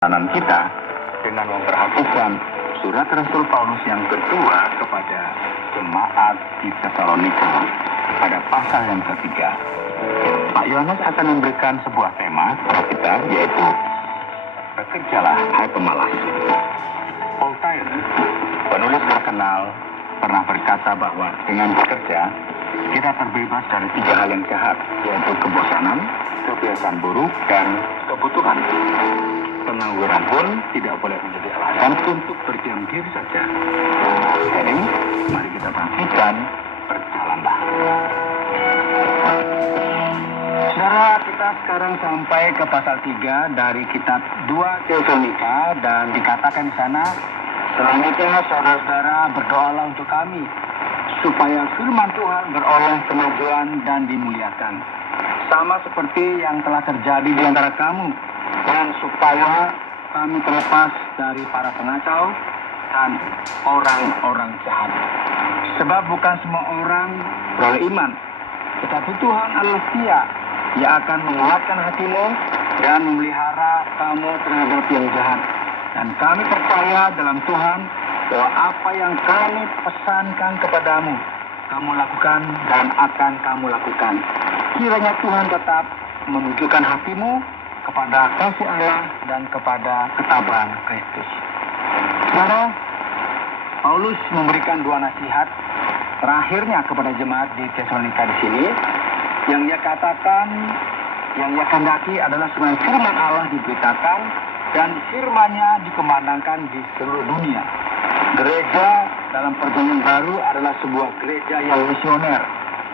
kanan kita dengan memperhatikan surat Rasul Paulus yang kedua kepada jemaat di Tesalonika pada pasal yang ketiga. Pak Yohanes akan memberikan sebuah tema kepada kita, yaitu bekerjalah hai pemalas. Paul Tyler, penulis terkenal, pernah berkata bahwa dengan bekerja kita terbebas dari 3 hal yang jahat, yaitu kebosanan, kebiasaan buruk, dan kebutuhan. Pengangguran pun tidak boleh menjadi alasan untuk berdiam diri saja. Jadi, mari kita bangkitkan, berjalanlah. Saudara, kita sekarang sampai ke pasal 3 dari kitab 2 Tesalonika, dan dikatakan di sana, selanjutnya saudara-saudara berdoalah untuk kami, supaya firman Tuhan beroleh kemajuan dan dimuliakan, sama seperti yang telah terjadi di antara kamu, dan supaya kami terlepas dari para pengacau dan orang-orang jahat. Sebab bukan semua orang beroleh iman, tetapi Tuhan adalah setia. Ia akan menguatkan hatimu dan memelihara kamu terhadap yang jahat. Dan kami percaya dalam Tuhan bahwa apa yang kami pesankan kepadamu, kamu lakukan dan akan kamu lakukan. Kiranya Tuhan tetap menunjukkan hatimu kepada kasih Allah dan kepada ketabahan Kristus. Saudara, Paulus memberikan 2 nasihat terakhirnya kepada jemaat di Tesalonika di sini. Yang ia katakan, yang ia kehendaki adalah supaya firman Allah diberitakan dan firman-Nya dikumandangkan di seluruh dunia. Gereja dalam perjanjian baru adalah sebuah gereja yang misioner,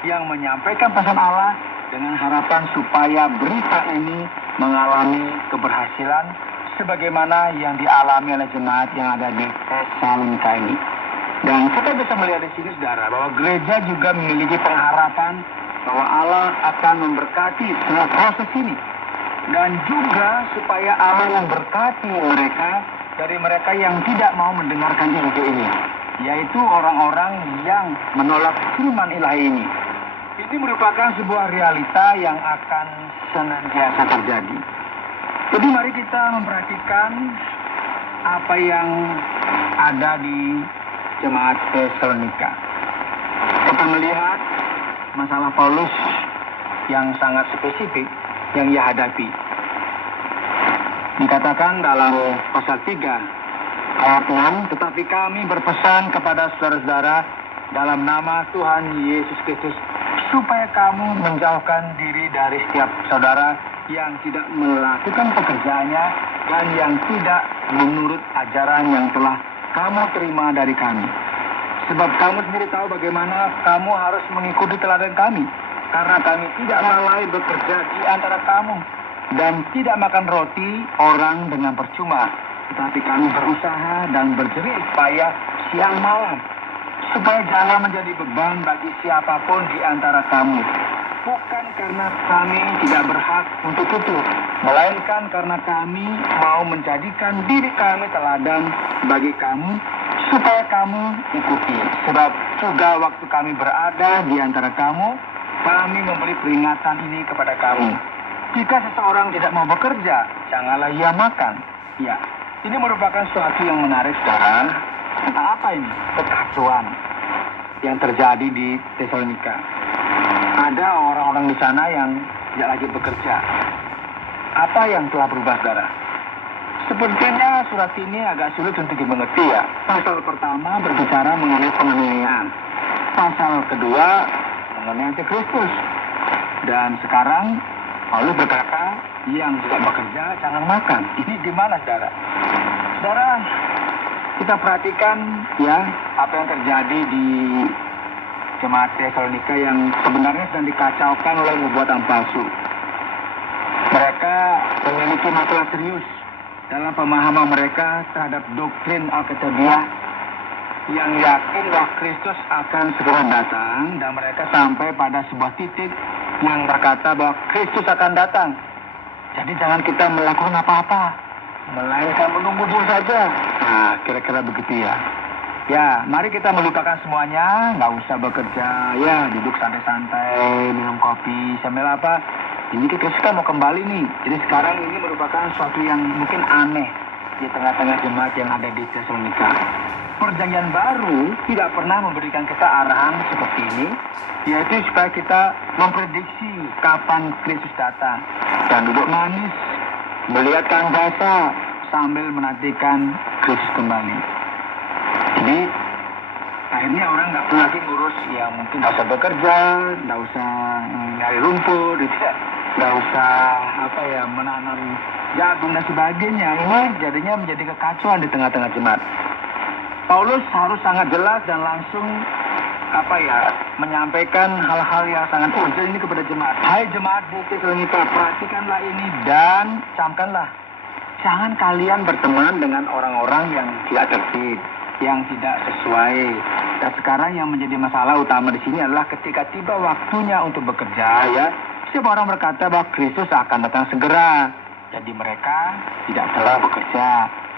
yang menyampaikan pesan Allah dengan harapan supaya berita ini mengalami keberhasilan sebagaimana yang dialami oleh jemaat yang ada di Tesalonika ini. Dan kita bisa melihat di sini, saudara, bahwa gereja juga memiliki pengharapan bahwa Allah akan memberkati semua proses ini, dan juga supaya Allah memberkati mereka dari mereka yang tidak mau mendengarkan Injil ini, yaitu orang-orang yang menolak firman ilahi ini. Ini merupakan sebuah realita yang akan senantiasa terjadi. Jadi mari kita memperhatikan apa yang ada di jemaat Tesalonika. Kita melihat masalah Paulus yang sangat spesifik yang ia hadapi. Dikatakan dalam pasal 3 ayat 6, tetapi kami berpesan kepada saudara-saudara dalam nama Tuhan Yesus Kristus, supaya kamu menjauhkan diri dari setiap saudara yang tidak melakukan pekerjaannya dan yang tidak menurut ajaran yang telah kamu terima dari kami. Sebab kamu sendiri tahu bagaimana kamu harus mengikuti teladan kami, karena kami tidak lalai bekerja di antara kamu dan tidak makan roti orang dengan percuma, tetapi kami berusaha dan berjerih payah siang malam, supaya jangan menjadi beban bagi siapapun di antara kamu. Bukan karena kami tidak berhak untuk itu, melainkan karena kami mau menjadikan diri kami teladan bagi kamu, supaya kamu ikuti. Sebab juga waktu kami berada di antara kamu, kami memberi peringatan ini kepada kamu. Jika seseorang tidak mau bekerja, janganlah ia makan. Ya, ini merupakan suatu yang menarik, saudara. Tentang apa ini? Kekacauan yang terjadi di Tesalonika. Ada orang-orang di sana yang tidak lagi bekerja. Apa yang telah berubah, saudara? Sepertinya surat ini agak sulit untuk dimengerti, ya. Pasal pertama berbicara mengenai penganiayaan. Pasal kedua mengenai antikristus. Dan sekarang Paulus berkata, yang tidak bekerja jangan makan. Ini di mana, saudara? Saudara, kita perhatikan ya apa yang terjadi di jemaat Tesalonika yang sebenarnya sedang dikacaukan oleh nubuatan palsu. Mereka memiliki masalah serius dalam pemahaman mereka terhadap doktrin Alkitabiah yang yakin bahwa Kristus akan segera datang, dan mereka sampai pada sebuah titik yang berkata bahwa Kristus akan datang. Jadi jangan kita melakukan apa-apa, melainkan menunggu dia saja. Nah, kira-kira begitu ya. Ya, mari kita melupakan semuanya, nggak usah bekerja, ya duduk santai-santai, minum kopi, sambil apa? Ini kita mau kembali nih. Jadi sekarang ini merupakan suatu yang mungkin aneh di tengah-tengah jemaat yang ada di Tesalonika. Perjanjian baru tidak pernah memberikan kita arahan seperti ini, yaitu supaya kita memprediksi kapan Kristus datang dan duduk manis, melihatkan jasa sambil menantikan Kristus kembali. Jadi akhirnya orang nggak perlu lagi ngurus yang mungkin nggak usah bekerja, nggak usah nyari rumput, nggak usah menanam jagung dan sebagainya. Ini jadinya menjadi kekacauan di tengah-tengah jemaat. Paulus harus sangat jelas dan langsung menyampaikan hal-hal yang sangat urgent ini kepada jemaat. Hai jemaat di Tesalonika, perhatikanlah ini dan camkanlah. Jangan kalian berteman dengan orang-orang yang tidak tertib, yang tidak sesuai. Dan sekarang yang menjadi masalah utama di sini adalah ketika tiba waktunya untuk bekerja, setiap orang berkata bahwa Kristus akan datang segera. Jadi mereka tidak telah bekerja.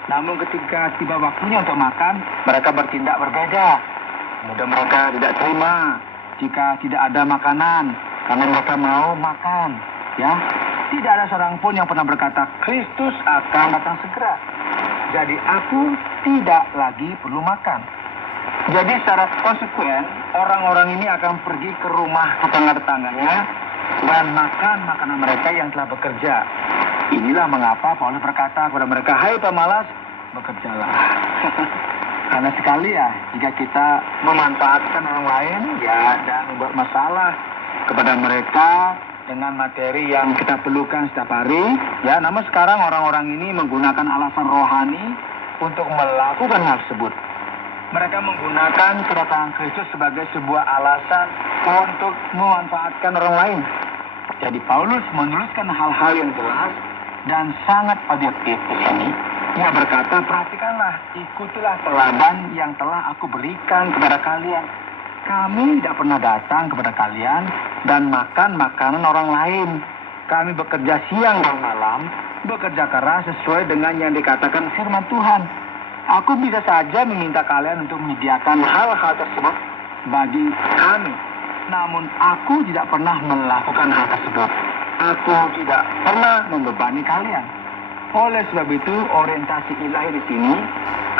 Namun ketika tiba waktunya untuk makan, mereka bertindak berbeda. Kemudian mereka tidak terima jika tidak ada makanan, karena mereka mau makan. Tidak ada seorang pun yang pernah berkata, Kristus akan datang segera. Jadi aku tidak lagi perlu makan. Jadi secara konsekuen, orang-orang ini akan pergi ke rumah tetangga-tetangganya dan makan makanan mereka yang telah bekerja. Inilah mengapa Paulus berkata kepada mereka, hai pemalas, bekerjalah. Karena sekali jika kita memanfaatkan orang lain, dan membuat masalah kepada mereka dengan materi yang kita perlukan setiap hari, namun sekarang orang-orang ini menggunakan alasan rohani untuk melakukan hal tersebut. Mereka menggunakan kedatangan Kristus sebagai sebuah alasan untuk memanfaatkan orang lain. Jadi Paulus menuliskan hal-hal yang jelas dan sangat objektif di sini. Dia berkata, perhatikanlah, ikutilah teladan yang telah aku berikan kepada kalian. Kami tidak pernah datang kepada kalian dan makan makanan orang lain. Kami bekerja siang dan malam, bekerja keras sesuai dengan yang dikatakan firman Tuhan. Aku bisa saja meminta kalian untuk menyediakan hal-hal tersebut bagi kami. Namun aku tidak pernah melakukan hal tersebut. Aku tidak pernah membebani kalian. Oleh sebab itu, orientasi ilahi di sini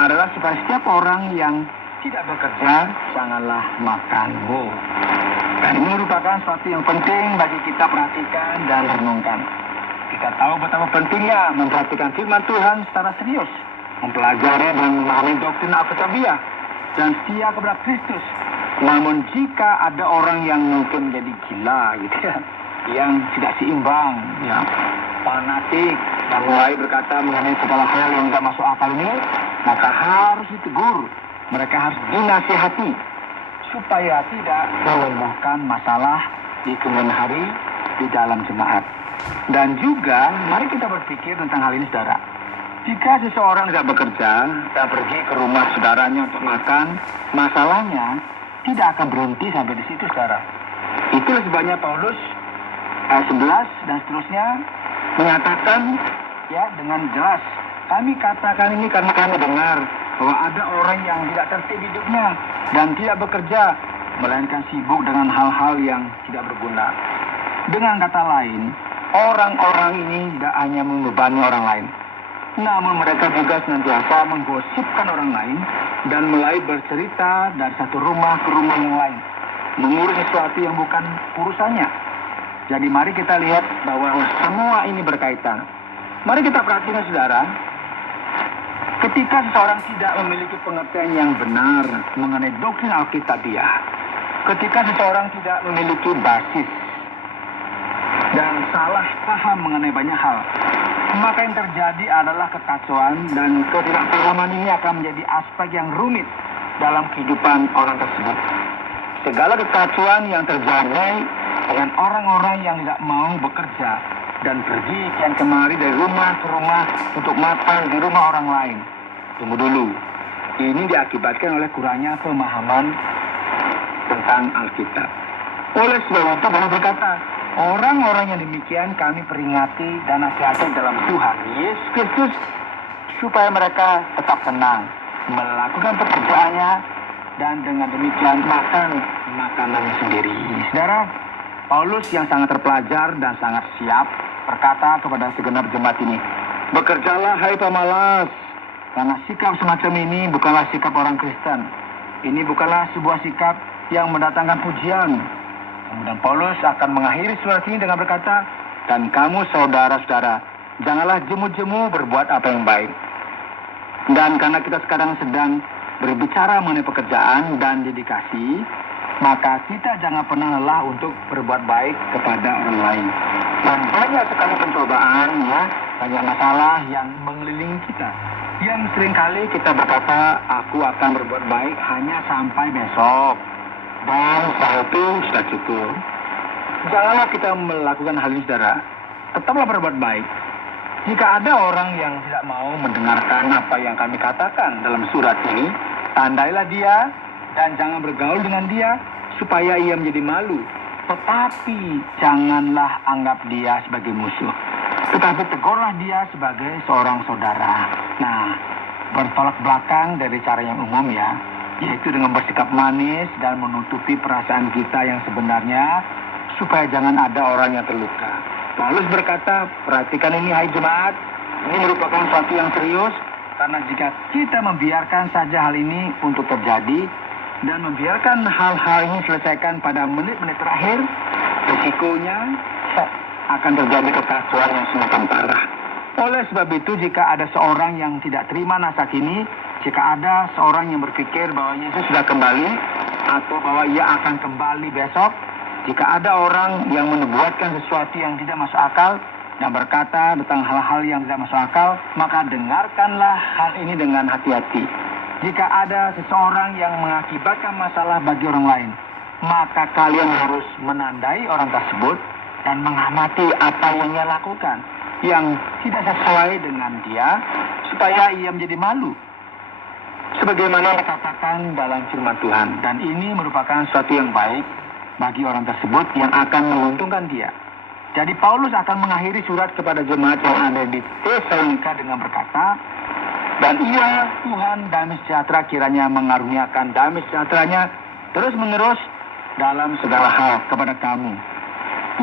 adalah supaya setiap orang yang tidak bekerja, janganlah makan. Dan ini merupakan sesuatu yang penting bagi kita perhatikan dan renungkan. Kita tahu betapa pentingnya memperhatikan firman Tuhan secara serius, mempelajari dan memahami doktrin Alkitabiah, dan setia kepada Kristus. Namun jika ada orang yang mungkin menjadi gila yang tidak seimbang, fanatik, dan mulai berkata mengenai segala hal yang tidak masuk akal ini, maka harus ditegur. Mereka harus dinasihati supaya tidak menimbulkan masalah di kemudian hari di dalam jemaat. Dan juga mari kita berpikir tentang hal ini, saudara. Jika seseorang tidak bekerja dan pergi ke rumah saudaranya untuk makan, masalahnya tidak akan berhenti sampai di situ, saudara. Itulah sebabnya Paulus ayat 11 dan seterusnya menyatakan dengan jelas, kami katakan ini karena kami dengar bahwa ada orang yang tidak tertib hidupnya dan tidak bekerja, melainkan sibuk dengan hal-hal yang tidak berguna. Dengan kata lain, orang-orang ini tidak hanya membebani orang lain, namun mereka juga senantiasa menggosipkan orang lain dan mulai bercerita dari satu rumah ke rumah yang lain, mengurus sesuatu yang bukan urusannya. Jadi mari kita lihat bahwa semua ini berkaitan. Mari kita perhatikan, saudara. Ketika seseorang tidak memiliki pengertian yang benar mengenai doktrin Alkitabiah, ketika seseorang tidak memiliki basis dan salah paham mengenai banyak hal, maka yang terjadi adalah kekacauan, dan ketidakpahaman ini akan menjadi aspek yang rumit dalam kehidupan orang tersebut. Segala kekacauan yang terjadi dengan orang-orang yang tidak mau bekerja dan pergi kian kemari dari rumah ke rumah untuk makan di rumah orang lain. Tunggu dulu, ini diakibatkan oleh kurangnya pemahaman tentang Alkitab. Oleh sebab itu Paulus berkata, orang-orang yang demikian kami peringati dan nasihati dalam Tuhan Yesus Kristus supaya mereka tetap tenang, melakukan pekerjaannya, dan dengan demikian makan makanannya sendiri. Saudara, Paulus yang sangat terpelajar dan sangat siap berkata kepada segenap jemaat ini, "Bekerjalah hai pemalas, karena sikap semacam ini bukanlah sikap orang Kristen. Ini bukanlah sebuah sikap yang mendatangkan pujian." Kemudian Paulus akan mengakhiri surat ini dengan berkata, "Dan kamu saudara-saudara, janganlah jemu-jemu berbuat apa yang baik." Dan karena kita sekarang sedang berbicara mengenai pekerjaan dan dedikasi, maka kita jangan pernah lelah untuk berbuat baik kepada orang lain. Dan banyak sekali pencobaan, ya, banyak masalah yang mengelilingi kita. Yang seringkali kita berkata, "Aku akan berbuat baik hanya sampai besok. Dan setelah itu sudah cukup." Janganlah kita melakukan hal ini, saudara. Tetaplah berbuat baik. Jika ada orang yang tidak mau mendengarkan apa yang kami katakan dalam surat ini, tandailah dia dan jangan bergaul dengan dia supaya ia menjadi malu. Tetapi janganlah anggap dia sebagai musuh. Tetapi tegurlah dia sebagai seorang saudara. Nah, bertolak belakang dari cara yang umum, ya, yaitu dengan bersikap manis dan menutupi perasaan kita yang sebenarnya supaya jangan ada orang yang terluka. Paulus berkata, perhatikan ini hai jemaat, ini merupakan sesuatu yang serius, karena jika kita membiarkan saja hal ini untuk terjadi, dan membiarkan hal-hal ini selesaikan pada menit-menit terakhir, risikonya akan terjadi kekacauan yang semakin parah. Oleh sebab itu, jika ada seorang yang tidak terima nasihat ini, jika ada seorang yang berpikir bahwa Yesus sudah kembali, atau bahwa ia akan kembali besok, jika ada orang yang menubuatkan sesuatu yang tidak masuk akal dan berkata tentang hal-hal yang tidak masuk akal, maka dengarkanlah hal ini dengan hati-hati. Jika ada seseorang yang mengakibatkan masalah bagi orang lain, maka kalian harus menandai orang tersebut dan mengamati apa yang ia lakukan yang tidak sesuai dengan dia, supaya ia menjadi malu. Sebagaimana dikatakan dalam firman Tuhan, dan ini merupakan sesuatu yang baik bagi orang tersebut yang akan menguntungkan dia. Jadi Paulus akan mengakhiri surat kepada jemaat yang ada di Tesalonika dengan berkata, "Dan ia Tuhan damai sejahtera kiranya mengaruniakan damai sejahteranya terus menerus dalam segala hal kepada kamu.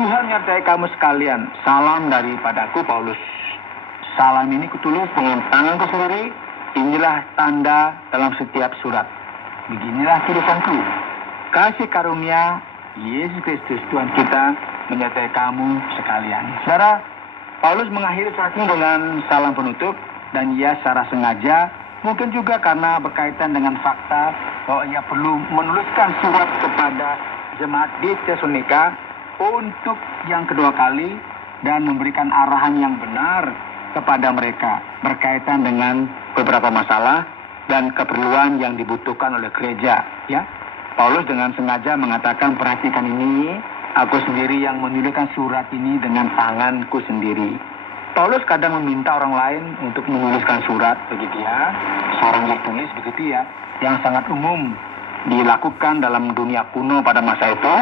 Tuhan menyertai kamu sekalian. Salam daripadaku Paulus." Salam ini kutulis dengan tanganku sendiri. Inilah tanda dalam setiap surat. Beginilah tulisanku. Kasih karunia Yesus Kristus Tuhan kita menyertai kamu sekalian. Saudara, Paulus mengakhiri surat ini dengan salam penutup, dan ia secara sengaja, mungkin juga karena berkaitan dengan fakta bahwa ia perlu menuliskan surat kepada jemaat di Tesalonika untuk yang kedua kali dan memberikan arahan yang benar kepada mereka berkaitan dengan beberapa masalah dan keperluan yang dibutuhkan oleh gereja, ya. Paulus dengan sengaja mengatakan, perhatikan ini, aku sendiri yang menuliskan surat ini dengan tanganku sendiri. Paulus kadang meminta orang lain untuk menuliskan surat bagi dia, seorang yang tulis begitu, ya, yang sangat umum dilakukan dalam dunia kuno pada masa itu.